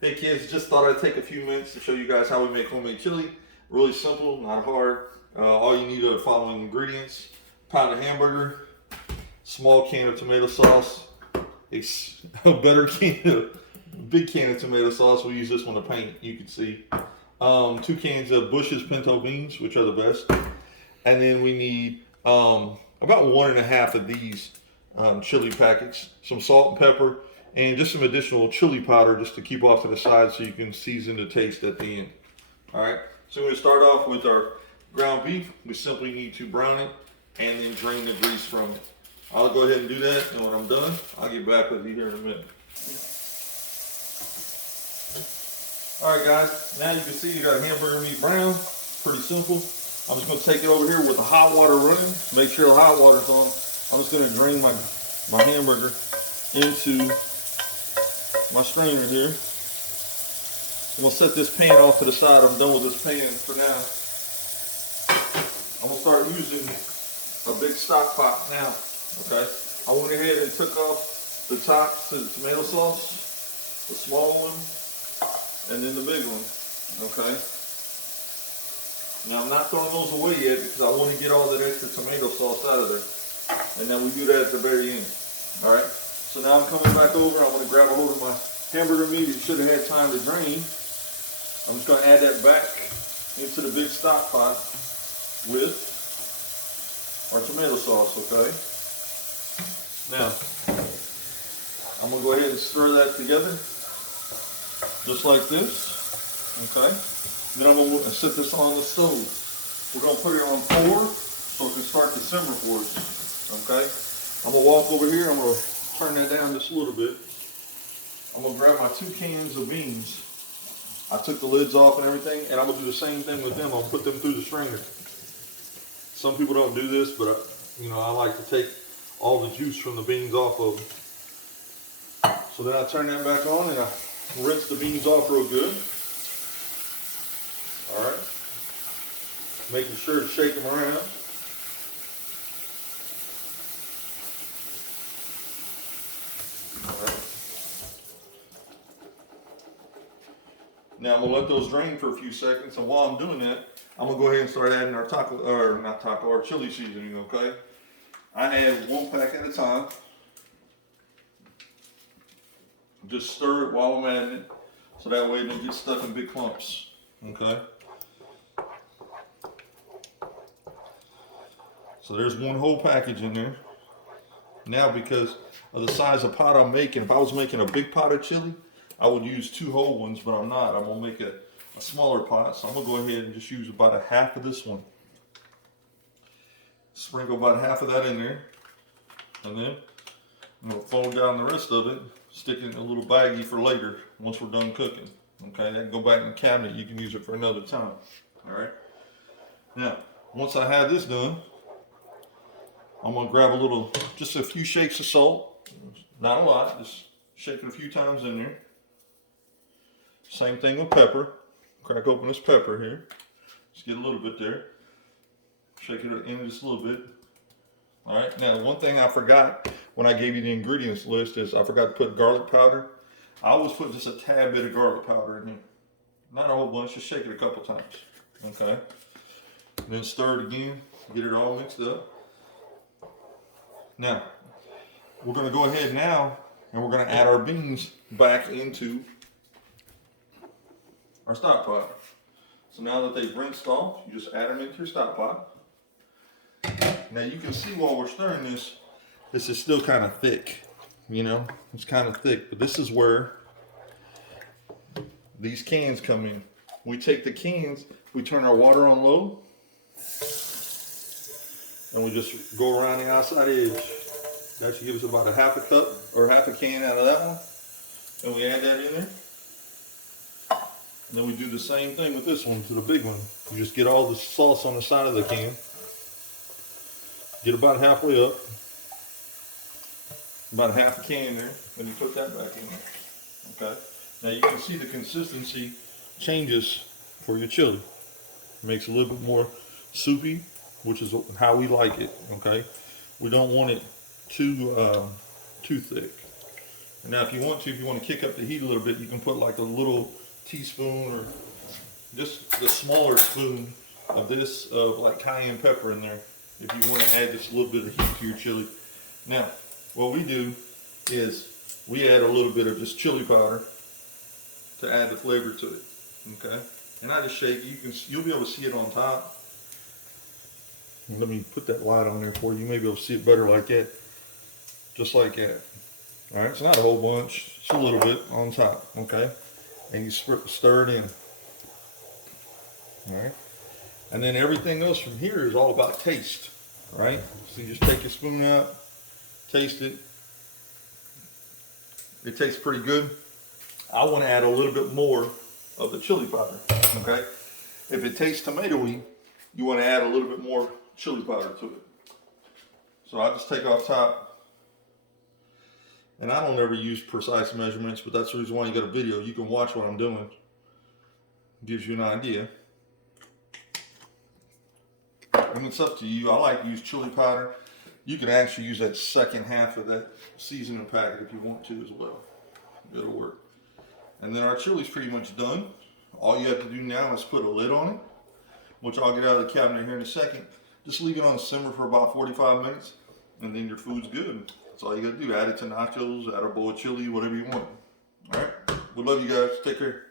Hey kids, just thought I'd take a few minutes to show you guys how we make homemade chili. Really simple, not hard. All you need are the following ingredients: pound of hamburger, small can of tomato sauce, a better big can of tomato sauce. We use this one to paint. You can see 2 cans of Busch's Pinto beans, which are the best, and then we need about 1.5 of these chili packets, some salt and pepper, and just some additional chili powder just to keep off to the side so you can season the taste at the end. All right, so we're going to start off with our ground beef. We simply need to brown it and then drain the grease from it. I'll go ahead and do that, and when I'm done, I'll get back with you here in a minute. All right, guys, now you can see you got hamburger meat brown. Pretty simple. I'm just going to take it over here with the hot water running. Make sure the hot water's on. I'm just going to drain my hamburger into my strainer here. I'm going to set this pan off to the side. I'm done with this pan for now. I'm going to start using a big stock pot now. Okay. I went ahead and took off the tops to the tomato sauce, the small one, and then the big one. Okay. Now I'm not throwing those away yet because I want to get all that extra tomato sauce out of there. And then we do that at the very end. All right. So now I'm coming back over. I want to grab a hold of my hamburger meat. It should have had time to drain. I'm just going to add that back into the big stock pot with our tomato sauce, okay? Now, I'm going to go ahead and stir that together, just like this, okay? Then I'm going to set this on the stove. We're going to put it on 4 so it can start to simmer for us, okay? I'm going to walk over here. I'm going to turn that down just a little bit. I'm going to grab my 2 cans of beans. I took the lids off and everything, and I'm going to do the same thing with them. I'll put them through the strainer. Some people don't do this, but I like to take all the juice from the beans off of them. So then I turn that back on and I rinse the beans off real good. All right. Making sure to shake them around. Now I'm gonna let those drain for a few seconds, and while I'm doing that, I'm gonna go ahead and start adding our our chili seasoning, okay? I add 1 pack at a time. Just stir it while I'm adding it, so that way it don't get stuck in big clumps, okay? So there's 1 whole package in there. Now, because of the size of pot I'm making, if I was making a big pot of chili, I would use 2 whole ones, but I'm not. I'm going to make a smaller pot, so I'm going to go ahead and just use about 1/2 of this one. Sprinkle about 1/2 of that in there, and then I'm going to fold down the rest of it, stick it in a little baggie for later once we're done cooking. Okay, that can go back in the cabinet. You can use it for another time. All right. Now, once I have this done, I'm going to grab just a few shakes of salt. Not a lot, just shake it a few times in there. Same thing with pepper. Crack open this pepper here. Just get a little bit there. Shake it in just a little bit. All right. Now, one thing I forgot when I gave you the ingredients list is I forgot to put garlic powder. I always put just a tad bit of garlic powder in here. Not a whole bunch. Just shake it a couple times. Okay. And then stir it again. Get it all mixed up. Now, we're going to go ahead now and we're going to add our beans back into our stock pot. So now that they've rinsed off, you just add them into your stock pot. Now you can see while we're stirring this is still kind of thick. It's kind of thick, but this is where these cans come in. We take the cans, we turn our water on low, and we just go around the outside edge. That should give us about 1/2 cup or 1/2 can out of that one. And we add that in there. And then we do the same thing with this one to the big one. You just get all the sauce on the side of the can. Get about halfway up. About 1/2 can there. And you put that back in there. Okay. Now you can see the consistency changes for your chili. It makes it a little bit more soupy, which is how we like it. Okay. We don't want it too thick. And now if you want to kick up the heat a little bit, you can put like a little teaspoon or just the smaller spoon of this of like cayenne pepper in there if you want to add just a little bit of heat to your chili. Now, what we do is we add a little bit of just chili powder to add the flavor to it. Okay, and I just shake it. You'll be able to see it on top. And let me put that light on there for you. You may be able to see it better like that, just like that. All right, it's not a whole bunch, it's a little bit on top. Okay, and you stir it in. All right, and then everything else from here is all about taste. All right, so you just take your spoon out, taste it. It tastes pretty good. I want to add a little bit more of the chili powder. Okay, if it tastes tomatoey, you want to add a little bit more chili powder to it. So I just take off top, and I don't ever use precise measurements, but that's the reason why you got a video. You can watch what I'm doing. Gives you an idea. And it's up to you. I like to use chili powder. You can actually use that second half of that seasoning packet if you want to as well. It'll work. And then our chili's pretty much done. All you have to do now is put a lid on it, which I'll get out of the cabinet here in a second. Just leave it on simmer for about 45 minutes, and then your food's good. That's all you gotta do. Add it to nachos, add a bowl of chili, whatever you want. All right? We love you guys. Take care.